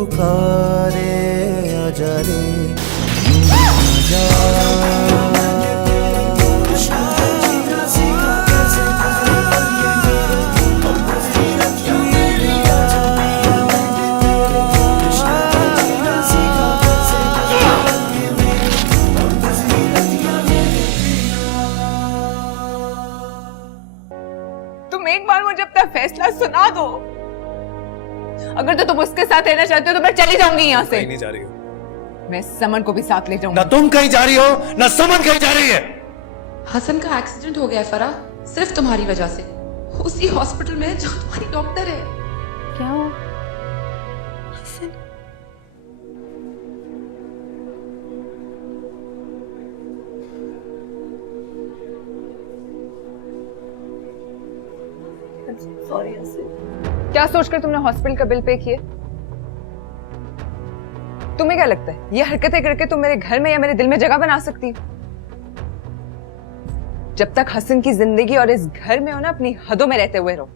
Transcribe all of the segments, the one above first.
पुकारे आजा रे यूं आजा। तुम एक बार मुझे अपना फैसला सुना दो। अगर तो तुम उसके साथ रहना चाहते हो तो मैं चली जाऊंगी यहाँ से। नहीं जा रही हो। मैं समन को भी साथ ले जाऊंगी। ना तुम कहीं जा रही हो ना समन कहीं जा रही है। हसन का एक्सीडेंट हो गया है फरा, सिर्फ तुम्हारी वजह से। उसी हॉस्पिटल में जो तुम्हारी डॉक्टर है। क्या हो हसन? सॉरी हसन। क्या सोचकर तुमने हॉस्पिटल का बिल पे किए? तुम्हें क्या लगता है ये हरकतें करके तुम मेरे घर में या मेरे दिल में जगह बना सकती हो? जब तक हसन की जिंदगी और इस घर में हो ना, अपनी हदों में रहते हुए रहो।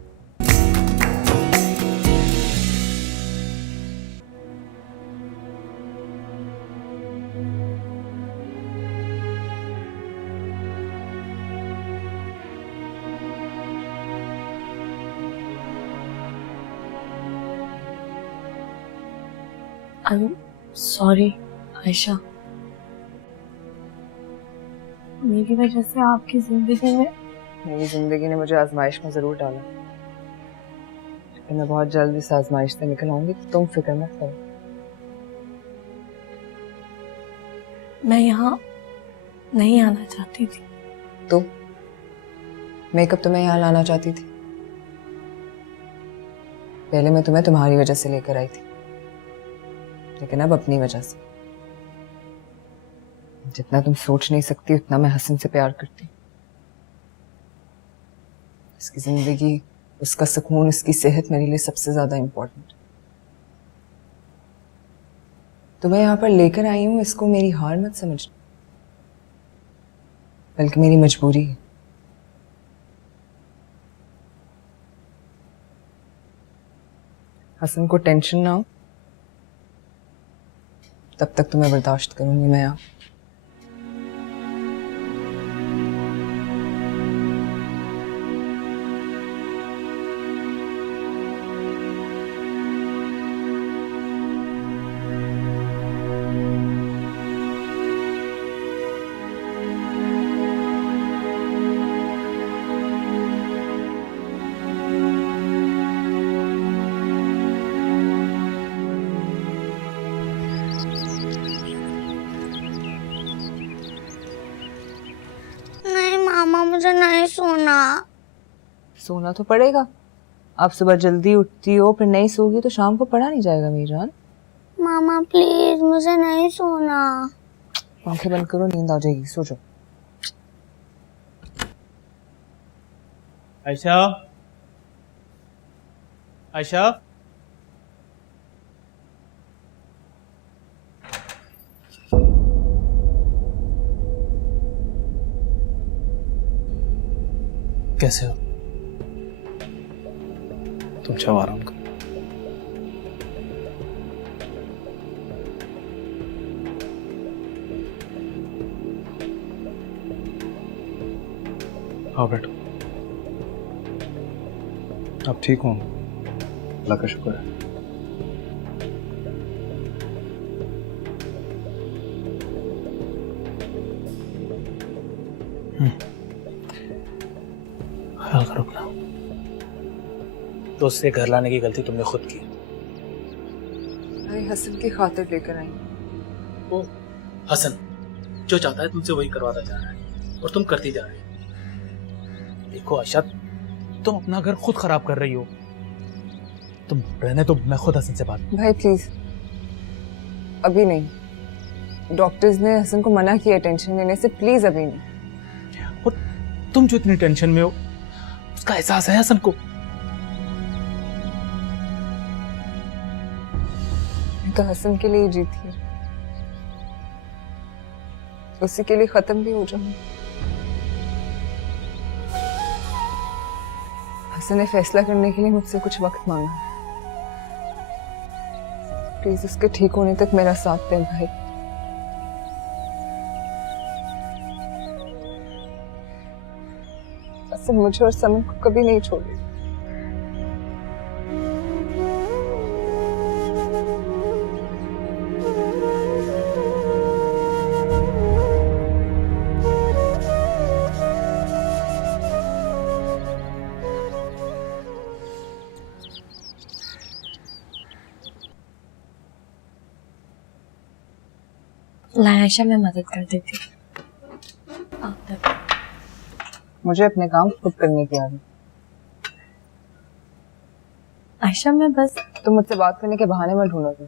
I'm sorry, Ayesha. मेरी वजह से आपकी जिंदगी में मेरी जिंदगी ने मुझे आजमाइश में जरूर डाला, लेकिन मैं बहुत जल्द इस आजमाइश से निकल आऊंगी, तुम फिक्र मत करो। मैं यहाँ नहीं आना चाहती थी। तो मैं कब तुम्हें यहाँ लाना चाहती थी? पहले मैं तुम्हें तुम्हारी वजह से लेकर आई थी, लेकिन अब अपनी वजह से। जितना तुम सोच नहीं सकती उतना मैं हसन से प्यार करती हूँ। उसकी जिंदगी, उसका सुकून, उसकी सेहत मेरे लिए सबसे ज्यादा इंपॉर्टेंट। तुम्हें यहाँ पर लेकर आई हूँ, इसको मेरी हार मत समझना, बल्कि मेरी मजबूरी है। हसन को टेंशन ना हो, तब तक तुम्हें बर्दाश्त करूंगी मैं यहाँ। मामा मुझे नहीं सोना। सोना तो पड़ेगा। आप सुबह जल्दी उठती हो, फिर नहीं सोगी तो शाम को पढ़ा नहीं जाएगा मेरी जान। मामा प्लीज मुझे नहीं सोना। आंखें बंद करो, नींद आ जाएगी, सो जाओ। आयशा, आयशा, कैसे हो? तुम जाओ आराम करो। आओ बैठो। अब ठीक हूँ, अल्लाह का शुक्र है। ख्याल करो अपना। तो उससे घर लाने की गलती तुमने खुद की। अरे हसन की खातिर लेकर आई। वो हसन जो चाहता है तुमसे वही करवाता जा रहा है और तुम करती जा रही हो। देखो आयशा, तुम अपना घर खुद खराब कर रही हो। तुम रहने तो, मैं खुद हसन से बात। भाई प्लीज, अभी नहीं। डॉक्टर्स ने हसन को मना किया टेंशन लेने से, प्लीज अभी नहीं। और तुम जो इतनी टेंशन में हो, उसका एहसास है हसन को। मैं तो हसन के लिए जीती हूँ, उसी के लिए खत्म भी हो जाऊंगी। हसन ने फैसला करने के लिए मुझसे कुछ वक्त मांगा, प्लीज उसके ठीक होने तक मेरा साथ दे भाई। असम मुझे और समन को कभी नहीं छोड़ेगी। आयशा मैं मदद कर देती हूँ। मुझे अपने काम खुद करने की आदत। आयशा मैं बस तुम मुझसे बात करने के बहाने मत ढूंढोगे।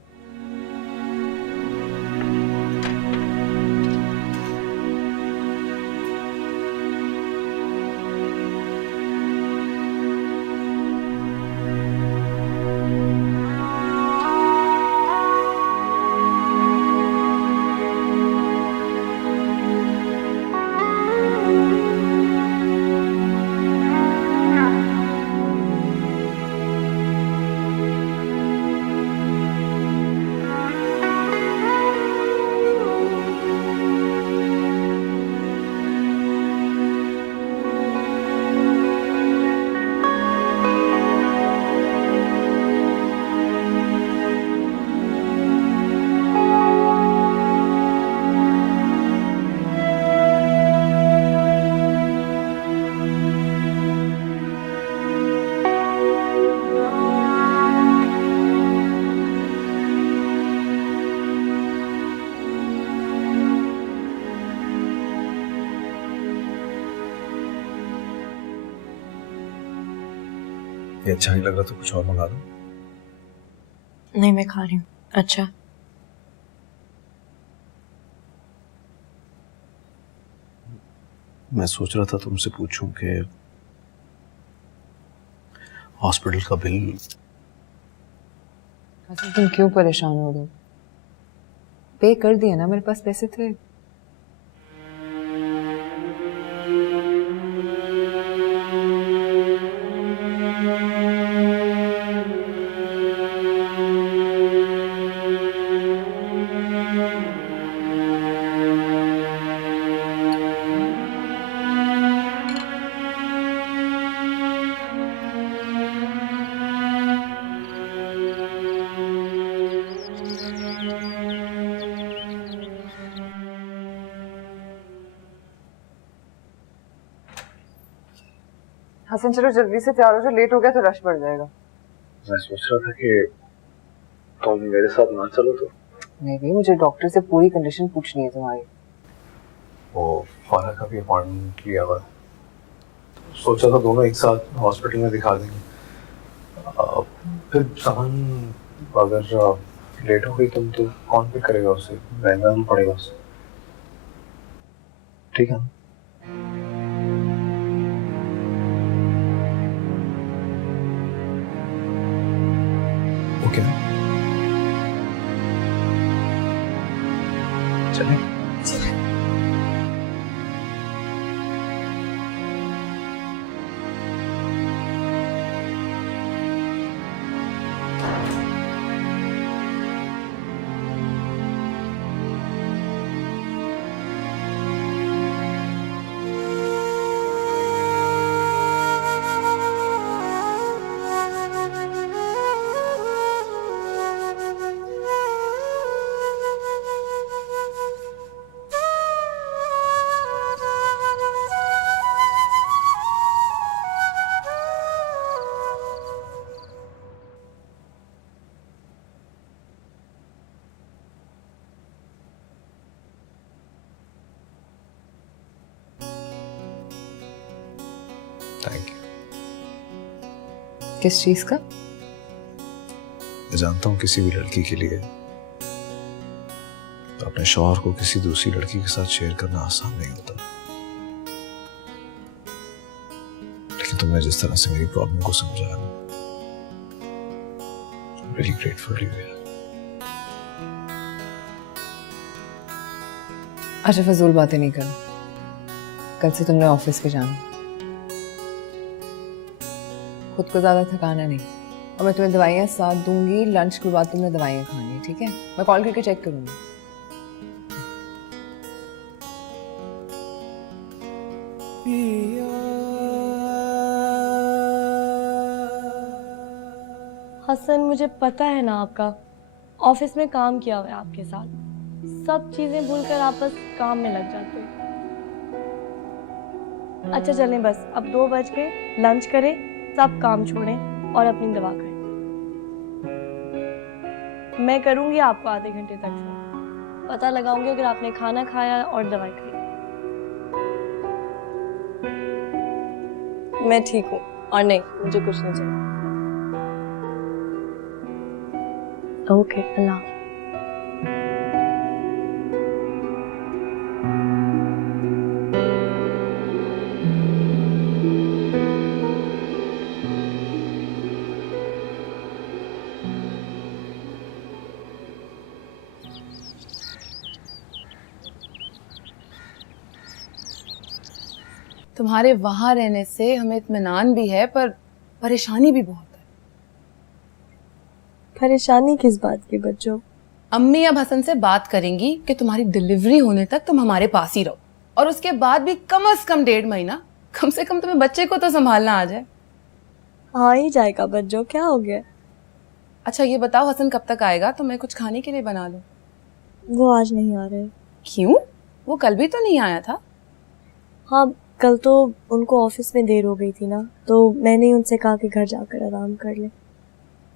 ये अच्छा नहीं लग रहा तो कुछ और मंगा दो। नहीं मैं खा रही हूँ। अच्छा मैं सोच रहा था तुमसे पूछूं कि हॉस्पिटल का बिल। अच्छा तुम क्यों परेशान हो रही हो? पे कर दिया ना, मेरे पास पैसे थे। हसन चलो जल्दी से तैयार हो जाओ, लेट हो गया तो रश बढ़ जाएगा। मैं सोच रहा था कि तुम मेरे साथ ना चलो तो। नहीं भाई, मुझे डॉक्टर से पूरी कंडीशन पूछनी है तुम्हारी। वो फारा का भी अपॉइंटमेंट लिया हुआ है। सोचा था दोनों एक साथ हॉस्पिटल में दिखा देंगे। फिर सामान अगर लेट हो गई तुम तो कौन पिक करेगा उसे? महंगा पड़ेगा उसे। ठीक है ओके चलें। Thank you. किस चीज का? मैं जानता हूँ किसी भी लड़की के लिए तो अपने शौहर को किसी दूसरी लड़की के साथ शेयर करना आसान नहीं होता, लेकिन तुमने जिस तरह से मेरी प्रॉब्लम को समझा, वेरी ग्रेटफुल यू यार। अच्छा फजूल बातें नहीं करना, कल से तुमने ऑफिस के जाना। खुद को ज्यादा थकाना नहीं, और मैं तुम्हें दवाइयाँ साथ दूंगी। लंच के बाद तुमने दवाइयाँ खानी है, ठीक है? मैं कॉल करके चेक करूंगी। हसन, मुझे पता है ना आपका ऑफिस में काम किया हुआ है आपके साथ, सब चीजें भूलकर आप बस काम में लग जाते हैं। अच्छा चलें, बस अब 2 बज गए, लंच करें, सब काम छोड़ें और अपनी दवा करें। मैं करूंगी आपको आधे घंटे तक फोन, पता लगाऊंगी अगर आपने खाना खाया और दवाई खाई। मैं ठीक हूँ और नहीं, मुझे कुछ नहीं चाहिए। ओके, अल्लाह। तुम्हारे वहां रहने से हमें इत्मीनान भी है, पर परेशानी भी बहुत है। परेशानी किस बात की बच्चों? अम्मी अब हसन से बात करेंगी कि तुम्हारी डिलीवरी होने तक तुम हमारे पास ही रहो, और उसके बाद भी कम से कम 1.5 महीना, कम से कम तुम्हें बच्चे को तो संभालना आ जाए। आ ही जाएगा बच्चों, क्या हो गया? अच्छा ये बताओ, हसन कब तक आएगा? तो मैं कुछ खाने के लिए बना लूं। वो आज नहीं आ रहे। क्यों? वो कल भी तो नहीं आया था। हाँ, कल तो उनको ऑफिस में देर हो गई थी ना, तो मैंने उनसे कहा कि घर जाकर आराम कर ले।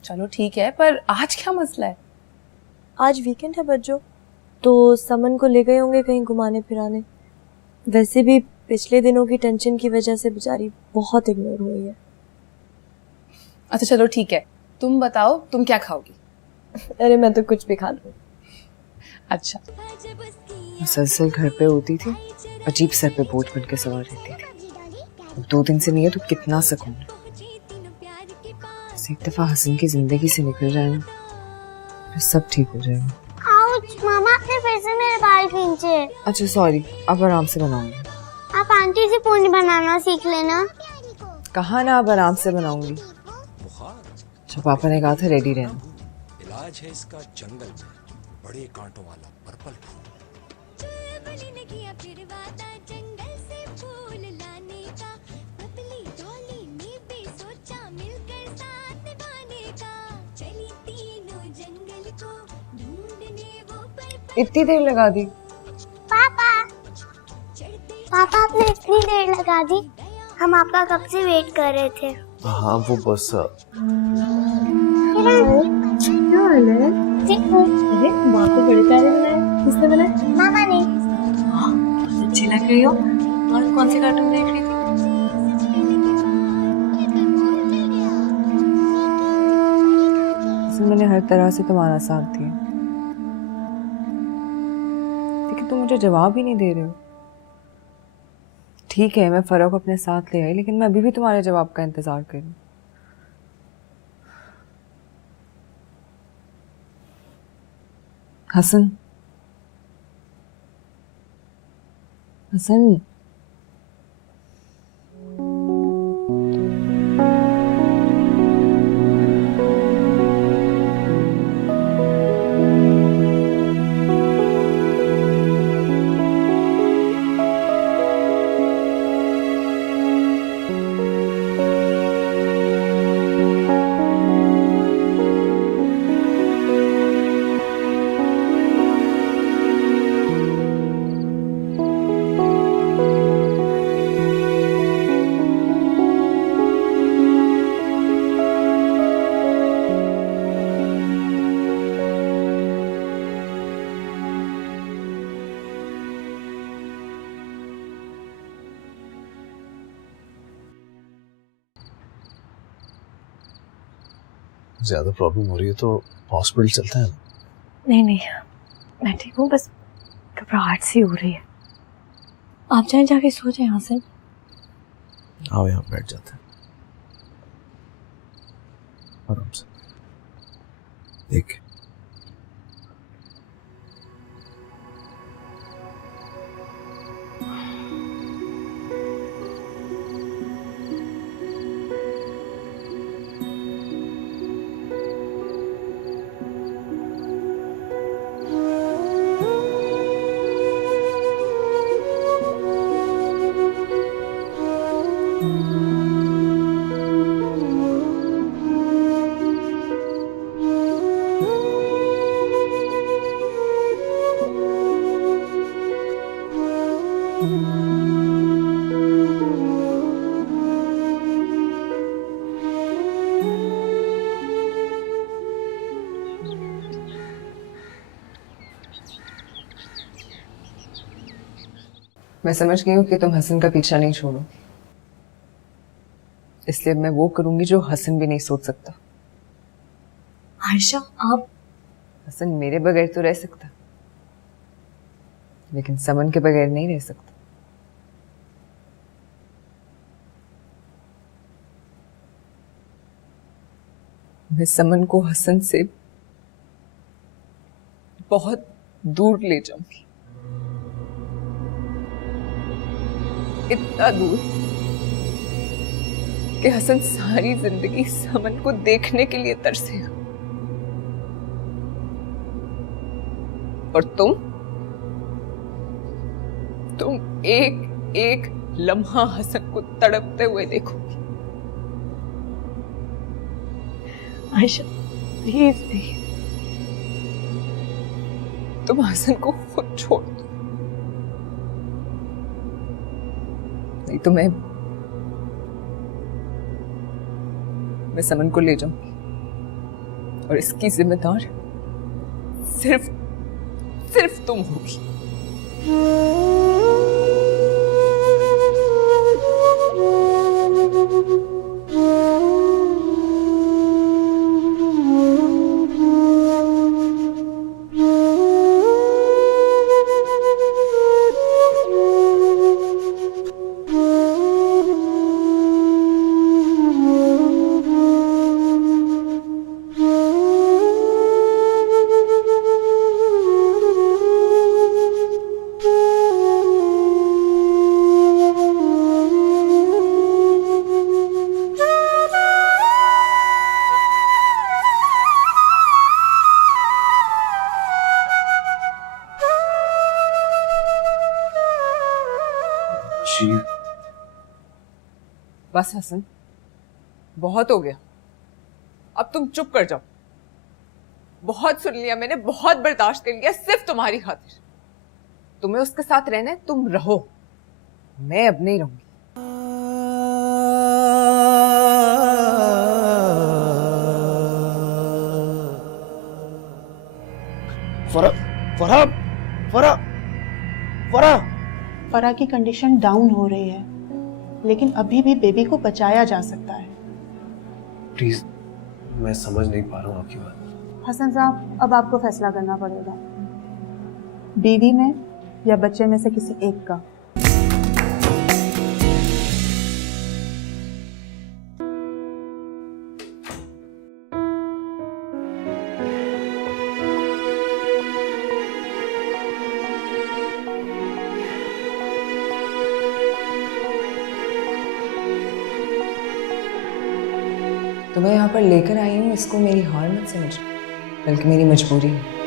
चलो ठीक है, पर आज क्या मसला है? आज वीकेंड है बच्चों, तो समन को ले गए होंगे कहीं घुमाने फिराने। वैसे भी पिछले दिनों की टेंशन की वजह से बेचारी बहुत इग्नोर हुई है। अच्छा चलो ठीक है, तुम बताओ तुम क्या खाओगी? अरे मैं तो कुछ भी खा लूँ। अच्छा। मुसलसल घर पे होती थी, अजीब सर पे बोझ बन के सवार रहती थी। 2 दिन से नहीं है तो कितना सुकून है। एक दफा हसन की जिंदगी से निकल जाए ना, फिर सब ठीक हो जाएगा। आउच, मामा आपने फिर से मेरे बाल खींचे। अच्छा सॉरी, अब आराम से बनाऊंगी। आप आंटी से पूरी बनाना सीख लेना। कहा ना अब आराम से बनाऊंगी। अच्छा पापा ने कहा था रेडी रहना। इलाज है इसका जंगल में बड़े कांटों वाला पर्पल फूल। इतनी देर लगा दी? पापा आपने इतनी देर लगा दी, हम आपका कब से वेट कर रहे थे। हाँ वो बस अरे माँ को बड़े प्यारे बनाए, किसने बनाए? मामा ने। अच्छी लग रही हो। और कौन से कार्टून देख रही थी? मैंने हर तरह से तुम्हारा साथ दिया, लेकिन तुम मुझे जवाब ही नहीं दे रहे हो। ठीक है मैं फरों को अपने साथ ले आई, लेकिन मैं अभी भी तुम्हारे जवाब का इंतजार कर रही हूँ। हसन, हसन, ज्यादा प्रॉब्लम हो रही है तो हॉस्पिटल चलते हैं। नहीं नहीं, मैं ठीक हूँ, बस घबराहट सी हो रही है। आप जाएं, जाके सो जाएं। यहाँ से आओ यहाँ बैठ जाते हैं आराम से। देख मैं समझ गई हूँ कि तुम हसन का पीछा नहीं छोड़ो, इसलिए मैं वो करूंगी जो हसन भी नहीं सोच सकता। आयशा, आप हसन मेरे बगैर तो रह सकता, लेकिन समन के बगैर नहीं रह सकता। मैं समन को हसन से बहुत दूर ले जाऊंगी, इतना दूर कि हसन सारी जिंदगी समन को देखने के लिए तरसेगा। और तुम एक एक लम्हा हसन को तड़पते हुए देखोगी। आयशा प्लीज प्लीज, तुम हसन को खुद छोड़ दो, नहीं तो मैं समन को ले जाऊंगी और इसकी जिम्मेदार सिर्फ तुम होगी। बस हसन, बहुत हो गया, अब तुम चुप कर जाओ। बहुत सुन लिया मैंने, बहुत बर्दाश्त कर लिया, सिर्फ तुम्हारी खातिर। तुम्हें उसके साथ रहना है, तुम रहो, मैं अब नहीं रहूंगी। फरा की कंडीशन डाउन हो रही है, लेकिन अभी भी बेबी को बचाया जा सकता है। प्लीज, मैं समझ नहीं पा रहा हूँ आपकी बात। हसन साहब, अब आपको फैसला करना पड़ेगा, बीवी में या बच्चे में से किसी एक का। तो मैं यहाँ पर लेकर आई हूँ, इसको मेरी हार मत समझ, बल्कि मेरी मजबूरी है।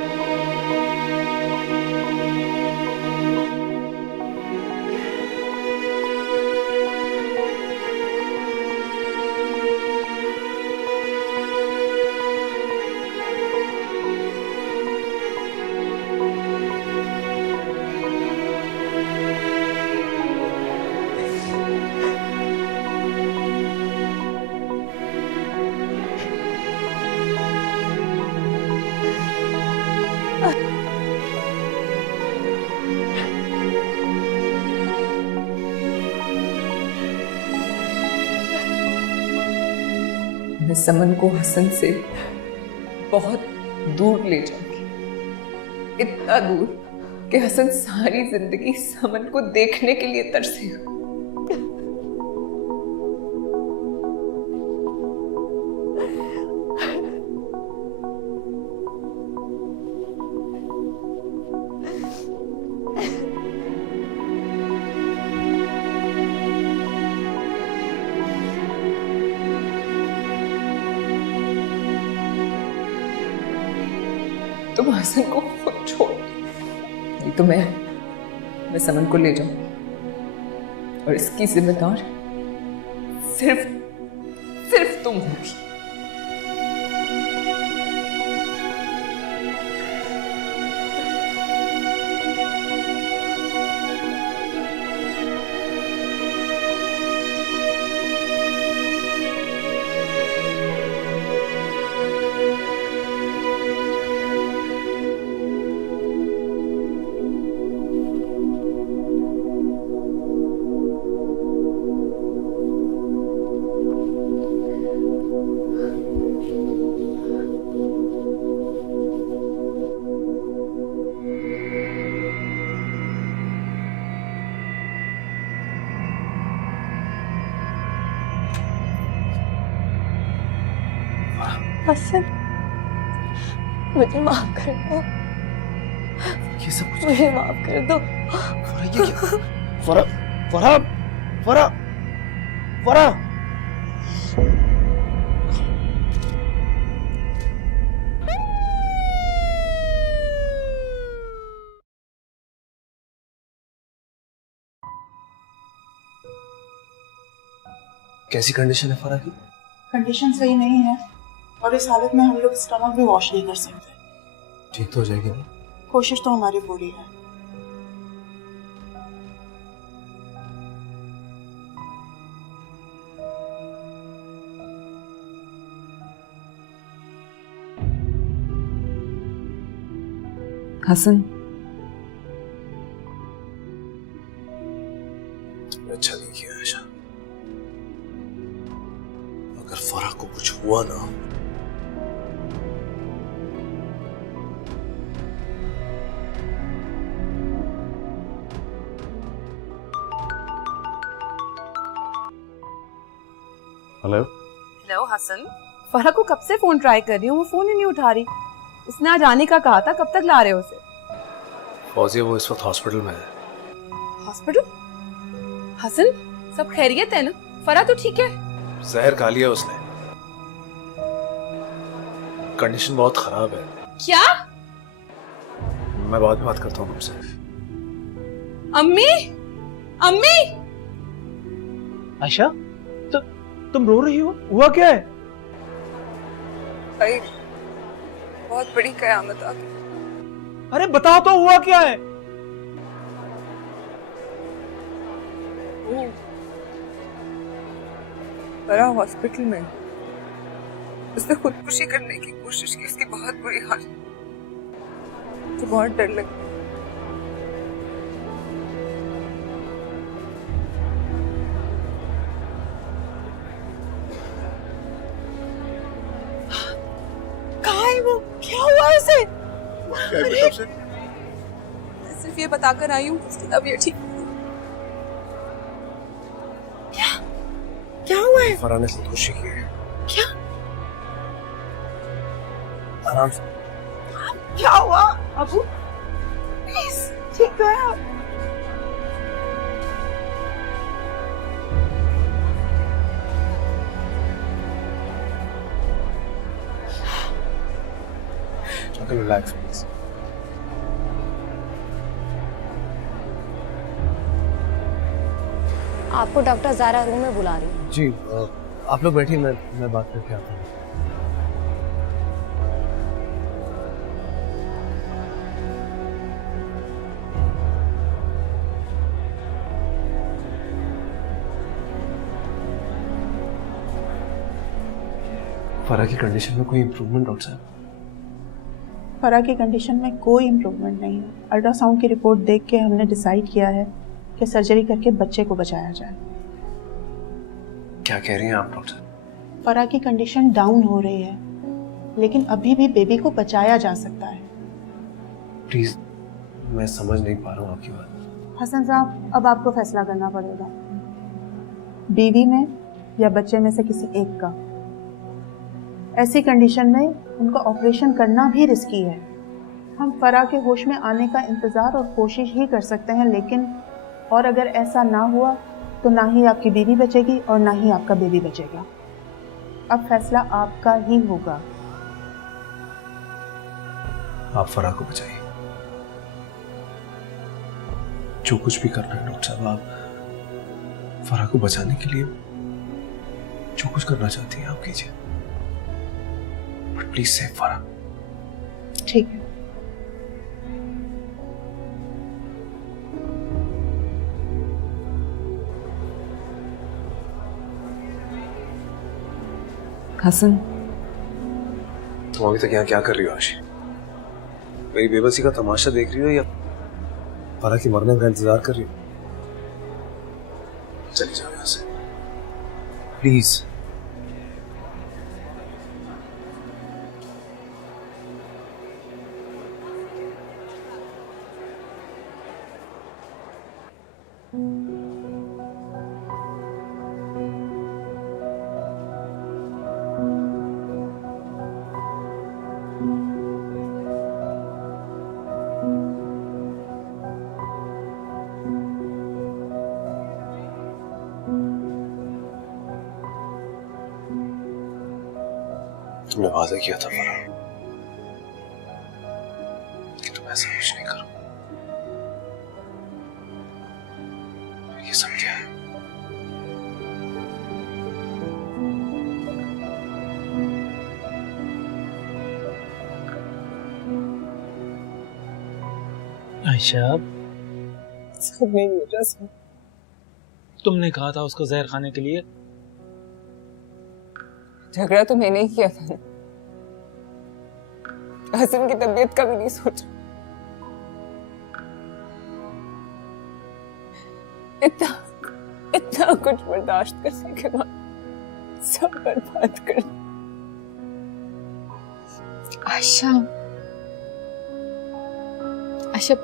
मैं समन को हसन से बहुत दूर ले जाऊंगी, इतना दूर कि हसन सारी जिंदगी समन को देखने के लिए तरसेगा। तुम हसन को खुद छोड़ दो, नहीं तो मैं समन को ले जाऊंगी और इसकी जिम्मेदार सिर्फ तुम होगी। हसन, मुझे माफ कर दो, ये सब कुछ मुझे माफ कर दो। फरा, ये क्या? फरा, फरा, फरा, फरा। कैसी कंडीशन है फरा की? कंडीशन सही नहीं है और इस हालत में हम लोग स्टमक भी वॉश नहीं कर सकते। ठीक तो हो जाएगी ना? कोशिश तो हमारी पूरी है। हसन, अच्छा नहीं किया आयशा। अगर फरा को कुछ हुआ ना, हेलो हेलो हसन, फरा को कब से फोन ट्राई कर रही हूँ, वो फोन ही नहीं उठा रही। उसने आज आने का कहा था, कब तक ला रहे हो उसे? फौजिया वो इस वक्त हॉस्पिटल में है। हॉस्पिटल? हसन, सब खैरियत है ना? फरा तो ठीक है? जहर खा लिया उसने, कंडीशन बहुत खराब है। क्या? मैं बाद में बात करता हूँ तुमसे। अम्मी, अम्मी! आयशा, तुम रो रही हो? हुआ क्या है? भाई, बहुत बड़ी कयामत आ गई। अरे बताओ तो, हुआ क्या है? फरा हॉस्पिटल में, उसने खुदकुशी करने की कोशिश की। उसकी बहुत बुरी हालत, तो बहुत डर लगा। कहाँ है वो? क्या हुआ उसे? अरे, सिर्फ ये बताकर आई हूँ उसकी तबीयत ठीक नहीं है। क्या हुआ है? फरा ने खुदकुशी की है। क्या? आराम से। क्या हुआ? अबू, प्लीज, ठीक तो है आप? Relax please. आपको डॉक्टर ज़ारा रूम में बुला रही है। जी, आप लोग बैठिए, मैं बात करके आता हूँ। फरा की कंडीशन में कोई इम्प्रूवमेंट डॉक्टर साहब? फरा की कंडीशन में कोई इम्प्रूवमेंट नहीं है। अल्ट्रासाउंड की रिपोर्ट देख के हमने डिसाइड किया है कि सर्जरी करके बच्चे को बचाया जाए। क्या कह रही हैं आप डॉक्टर? फरा की कंडीशन डाउन हो रही है, लेकिन अभी भी बेबी को बचाया जा सकता है। प्लीज, मैं समझ नहीं पा रहा हूँ आपकी बात। हसन साहब, अब आपको फैसला करना पड़ेगा, बीवी में या बच्चे में से किसी एक का। ऐसी कंडीशन में उनका ऑपरेशन करना भी रिस्की है। हम फरा के होश में आने का इंतज़ार और कोशिश ही कर सकते हैं, लेकिन और अगर ऐसा ना हुआ तो ना ही आपकी बीवी बचेगी और ना ही आपका बेबी बचेगा। अब फैसला आपका ही होगा। आप फरा को बचाइए, जो कुछ भी करना है डॉक्टर साहब। आप फरा को बचाने के लिए जो कुछ करना चाहती हैं आप कीजिए, बट प्लीज सेव फरा। ठीक है। हसन, तुम अभी तक यहाँ क्या कर रही हो आशी? मेरी बेबसी का तमाशा देख रही हो या फरा की मरने का इंतजार कर रही हो? चली जाओ यहाँ से प्लीज। तुमने वादा किया था फरा कि तुम ऐसा कुछ नहीं करो। ये सब क्या है? आयशा, सब मेरी वजह से। तुमने कहा था उसको जहर खाने के लिए। झगड़ा तो मैंने ही किया था। हसन की तबीयत का भी नहीं सोचा। इतना इतना कुछ बर्दाश्त करने के बाद सब बर्बाद कर। आयशा, आयशा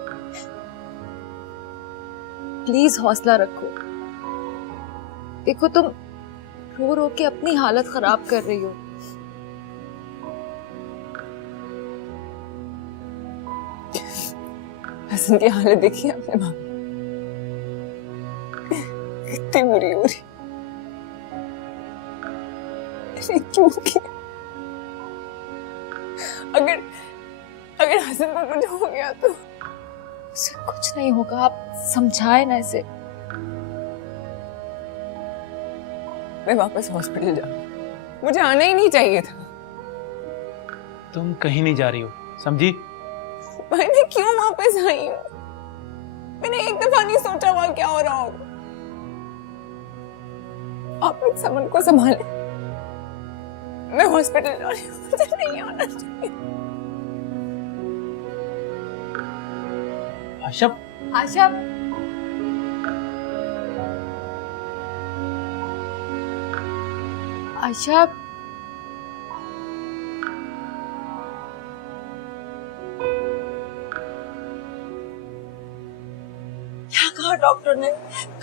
प्लीज हौसला रखो। देखो तुम रो रो के अपनी हालत खराब कर रही हो। हसन की हालत देखी आपने माँ, कितनी बुरी हो रही। अरे क्यों किया? अगर हसन को कुछ हो गया तो उसे कुछ नहीं होगा। आप समझाए ना इसे। मैं वापस हॉस्पिटल जा रही हूँ। मुझे आना ही नहीं चाहिए था। तुम कहीं नहीं जा रही हो, समझी? मैं क्यों वापस आई हूँ? मैंने एक दफा नहीं सोचा वहां क्या हो रहा होगा। आप लोग समन को संभाले। मैं हॉस्पिटल जा रही हूँ। मुझे नहीं आना चाहिए। आयशा, आशा, आयशा, क्या कहा डॉक्टर ने?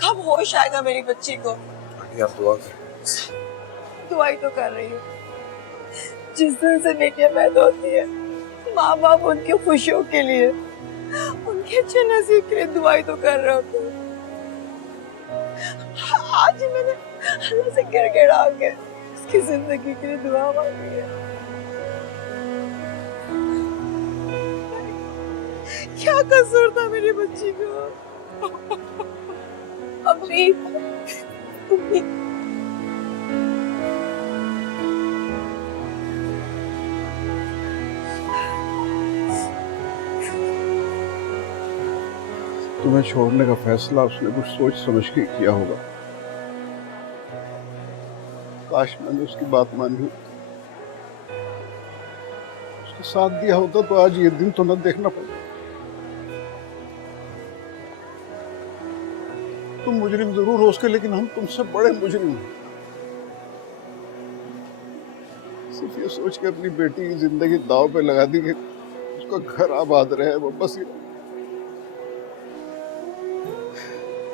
कब होश आएगा मेरी बच्ची को? आंटी आप दुआ करें। दुआई तो कर रही हूँ। जिस दिन से बेटियां पैदा होती है, माँ बाप उनकी खुशियों के लिए, उनके अच्छे नसीब के लिए दुआई तो कर रहे होते हैं। आज ही मैंने अल्लाह से गिड़गिड़ा के उसकी जिंदगी के लिए दुआ मांगी है। क्या कसूर था मेरी बच्ची को? अभी तुम्हें छोड़ने का फैसला उसने कुछ सोच समझ के किया होगा। काश मैंने उसकी बात मानी होती, उसका साथ दिया होता तो आज ये दिन तो न देखना पड़ता। तुम मुजरिम जरूर हो उसके, लेकिन हम तुमसे बड़े मुजरिम हैं। सिर्फ ये सोच के अपनी बेटी की जिंदगी दांव पे लगा दी कि उसका घर आबाद रहे, वो बस ये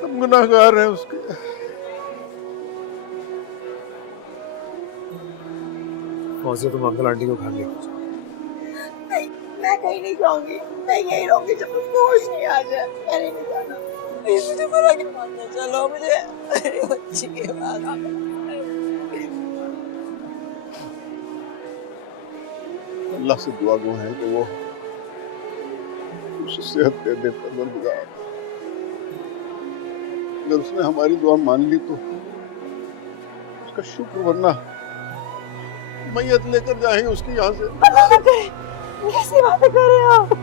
हम गुनाहगार हैं उसके। फौजिया तुम अंकल आंटी को घर ले जाओ। नहीं, मैं कहीं नहीं जाऊंगी। मैं यहीं रहूंगी जब उसको होश नहीं आ जाए। मैंने नहीं जाना। प्लीज मुझे फर्क नहीं पड़ता। चलो मुझे मेरी बच्ची के बाद अल्लाह से दुआ गो है कि वो उसे सेहत दे दे परवरदिगार। अगर उसने हमारी दुआ मान ली तो उसका शुक्र, वरना मैयत लेकर जाएंगे उसकी यहाँ से। कैसी बातें कर रहे हो आप?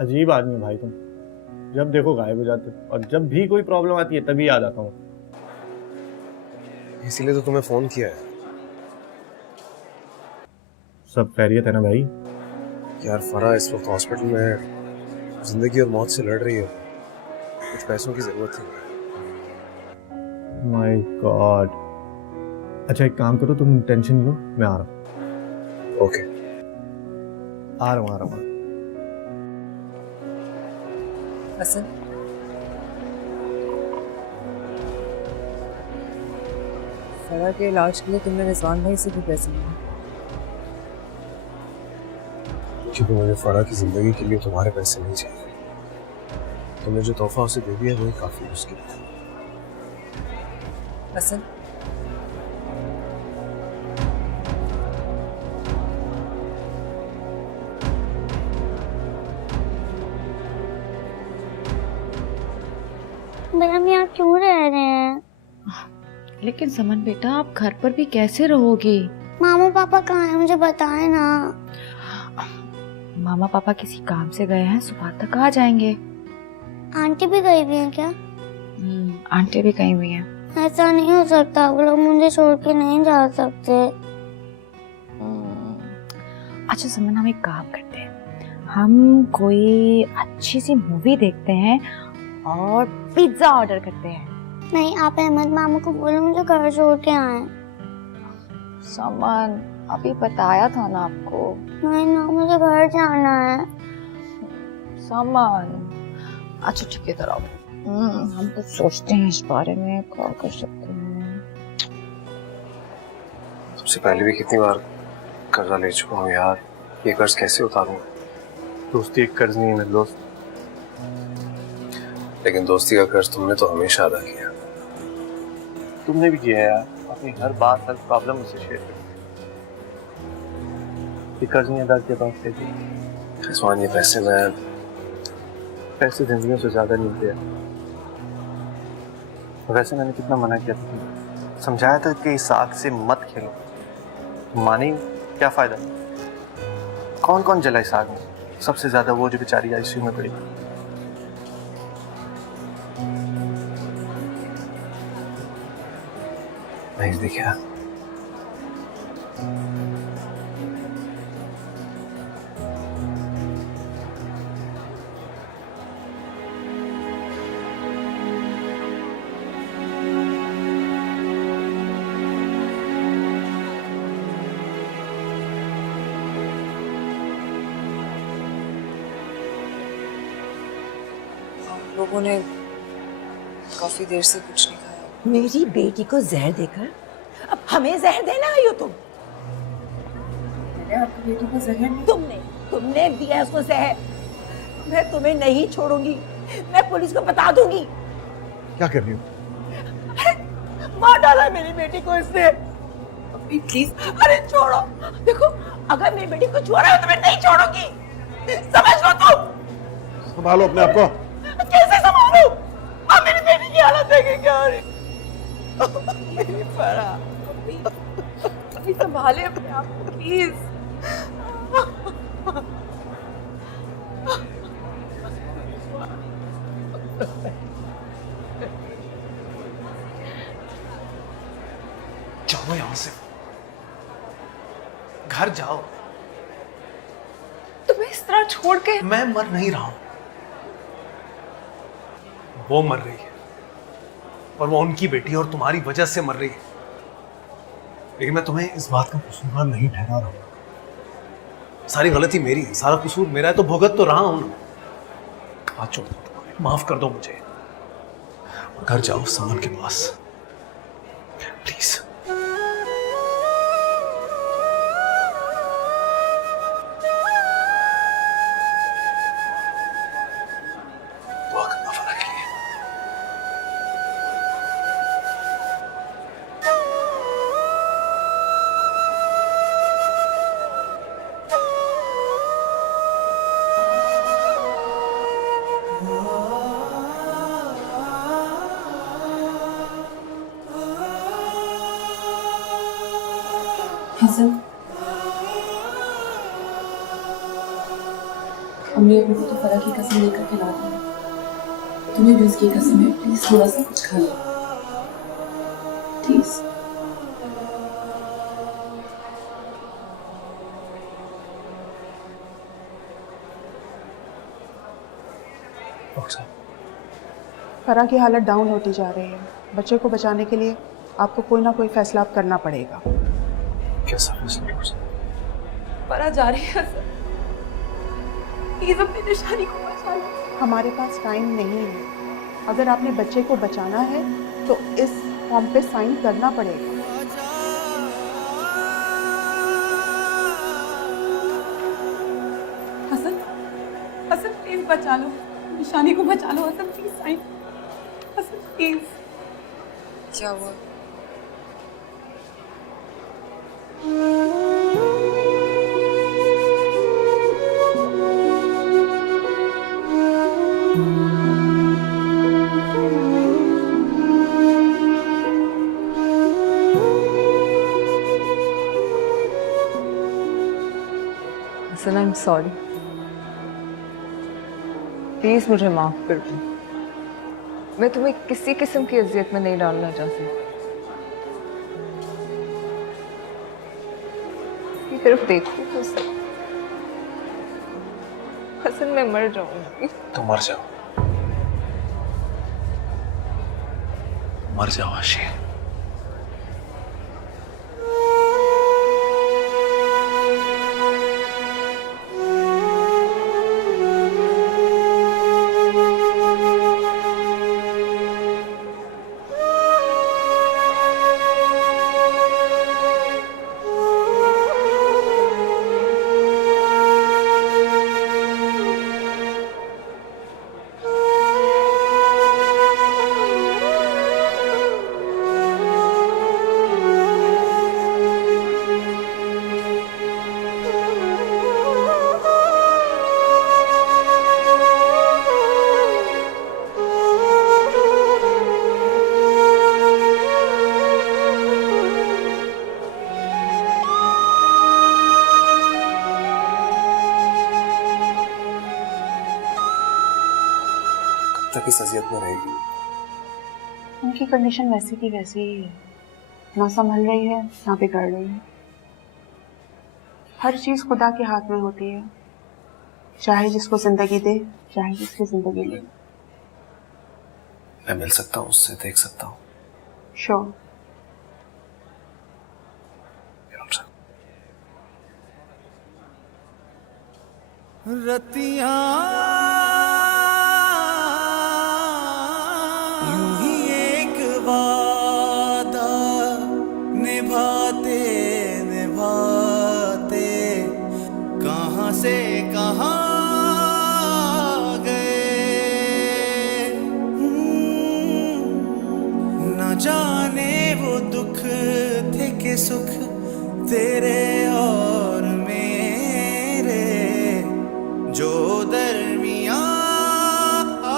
अजीब आदमी भाई तुम, जब देखो गायब हो जाते हो और जब भी कोई प्रॉब्लम आती है तभी याद आता हूँ। इसीलिए तो तुम्हें फोन किया है। सब खैरियत है ना भाई? यार फरा इस वक्त हॉस्पिटल में जिंदगी और मौत से लड़ रही है। कुछ पैसों की जरूरत थी। My God. अच्छा एक काम करो, तुम टेंशन लो, मैं आ रहा हूँ। ओके, आ रहा हूँ। हसन, फरा के इलाज के लिए तुमने रिजवान भाई से भी पैसे लिए? क्योंकि मुझे फरा की जिंदगी के लिए तुम्हारे पैसे नहीं चाहिए। तुमने जो तोहफा उसे दे दिया वही काफी है उसके लिए। हसन, भैया हम यहाँ क्यों रह रहे हैं? लेकिन समन बेटा, आप घर पर भी कैसे रहोगे? मामा पापा कहाँ हैं, मुझे बताए ना। मामा पापा किसी काम से गए हैं, सुबह तक आ जाएंगे। आंटी भी गई हुई हैं क्या? आंटी भी गई हुई हैं। ऐसा नहीं हो सकता, वो लोग मुझे छोड़ के नहीं जा सकते। अच्छा समन, हम एक काम करते हैं, हम कोई अच्छी सी मूवी देखते हैं और पिज्जा ऑर्डर करते हैं। नहीं, आप अहमद मामा को बोलो मुझे घर छोड़ के आए। समन, अभी बताया था ना आपको। नहीं ना, मुझे घर जाना है। समन, अच्छा ठीक है, इधर आओ। हम कुछ सोचते हैं इस बारे में, क्या कर सकते हैं। सबसे पहले भी कितनी बार कर्जा ले चुका हूँ यार, ये कर्ज कैसे उतारूं? दोस्ती एक कर्ज नहीं है मेरे दोस्त। लेकिन दोस्ती का कर्ज तुमने तो हमेशा अदा किया। तुमने भी किया है यार, अपनी हर बात हर प्रॉब्लम मुझसे शेयर करती। ये कर्ज नहीं अदा किया तो आपसे रिजवान, ये पैसे जिंदगी से ज्यादा नहीं दिया। वैसे मैंने कितना मना किया था तुम्हें, समझाया था कि इस आग से मत खेलो। मानी, क्या फायदा? कौन कौन जला इस आग में? सबसे ज्यादा वो जो बेचारी आईसीयू में पड़ी। नहीं देखा, लोगों ने काफी देर से कुछ नहीं खाया। मेरी बेटी को जहर देकर अब हमें जहर देना आई हो तुम? मैंने आपकी बेटी को जहर नहीं। तुमने दिया उसको जहर। मैं तुम्हें नहीं छोड़ूंगी, मैं पुलिस को बता दूंगी। क्या कर रही हो? मार डाला मेरी बेटी को इसने। अभी प्लीज। अरे छोड़ो, देखो अगर मेरी बेटी को छुआ रहा है तो मैं नहीं छोड़ूंगी, समझ लो तुम। संभालो अपने आप को। कैसे संभालूं? अब मेरी बेटी की हालत देखे क्या? मेरी फरा, अभी संभाले अपने आप को प्लीज। जाओ यहां से, घर जाओ। तुम्हें इस तरह छोड़ के? मैं मर नहीं रहा हूं, वो मर रही है, और वो उनकी बेटी और तुम्हारी वजह से मर रही है। लेकिन मैं तुम्हें इस बात का कसूरवार नहीं ठहरा रहा हूं। सारी गलती मेरी है, सारा कसूर मेरा है, तो भुगत तो रहा हूं ना। हाथ छोड़ दो, माफ कर दो मुझे। घर जाओ समन के पास, प्लीज। दुआ करना फरा के लिए। हसन, अम्मी अबू को तो फरा की कसम लेकर के ला दी है। तुम्हें भी उसकी कसम है, प्लीज थोड़ा सा कुछ खा लो प्लीज। डॉक्टर साहब, फरा की हालत डाउन होती जा रही है। बच्चे को बचाने के लिए आपको कोई ना कोई फैसला आप करना पड़ेगा। कैसा फैसला? फरा जा रही है सर, प्लीज अपनी निशानी को बचा लो। हमारे पास टाइम नहीं है। अगर आपने बच्चे को बचाना है तो इस फॉर्म पे साइन करना पड़ेगा। हसन, हसन प्लीज बचा लो, निशानी को बचा लो। Hasan please sign, Hasan please. क्या हुआ? Hasan, I am sorry, please मुझे माफ कर दो। मैं तुम्हें किसी किस्म की अजियत में नहीं डालना चाहती। ये सिर्फ देखो तो सही। हसन, मैं मर जाऊंगी। तो मर जाओ, मर जाओ आशी। तक इस अजियत में रहेगी? उनकी कंडीशन वैसी की वैसी ही है, ना संभल रही है ना बिगड़ रही है। हर चीज खुदा के हाथ में होती है, चाहे जिसको जिंदगी दे चाहे जिसकी जिंदगी ले। मैं मिल सकता हूँ उससे, देख सकता हूँ? श्योर। रतिया यूं ही एक वादा निभाते निभाते कहाँ से कहाँ गए। न जाने वो दुख थे कि सुख तेरे और मेरे जो दरमियां आ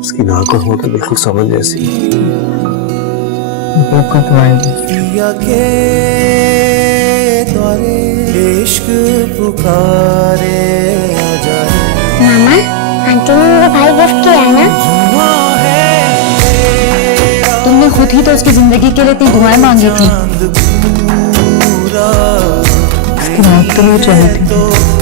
उसकी नाक और होंठ बिल्कुल समझ जैसी। पिया के द्वारे इश्क पुकारे आ जाए। मामा, आंटी ने मेरा भाई गिफ्ट किया है ना? तुमने खुद ही तो उसकी जिंदगी के लिए इतनी दुआएं मांगी थी। उसकी मौत तो नहीं चाहती।